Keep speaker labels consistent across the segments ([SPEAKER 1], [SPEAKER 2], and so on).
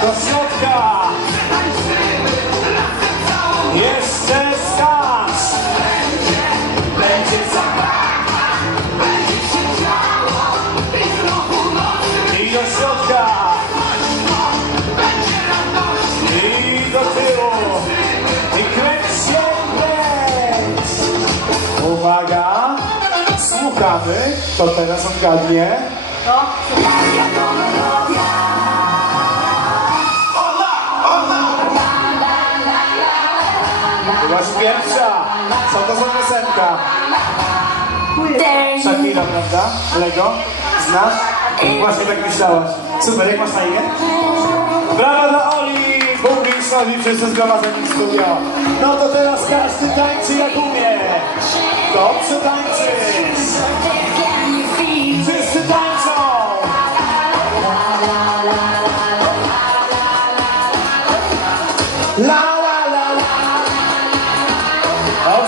[SPEAKER 1] Do środka! Jeszcze skacz! Będzie I do środka! I do tyłu! I kręć się, kręć! Uwaga! Słuchamy, to teraz odgadnie. Byłaś pierwsza! Co to za piosenka? Shakira, prawda? Lego? Znasz? Właśnie tak myślałaś. Super, jak masz na imię? Brawa dla Oli! Publiczność i wszyscy zgromadzeni w studio. No to teraz każdy tańczy jak umie. Dobrze tańczysz!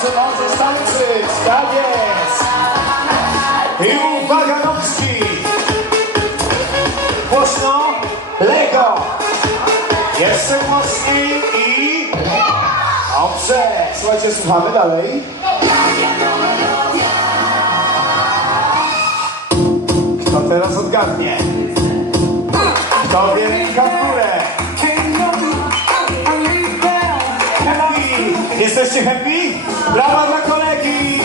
[SPEAKER 1] Dobrze możesz tańczyć, tak jest! I uwaga nocki! Głośno, Lego! Jeszcze głośniej i... Dobrze! Słuchajcie, słuchamy dalej. Kto teraz odgadnie? Kto wie Jesteście happy? Brawa dla kolegi!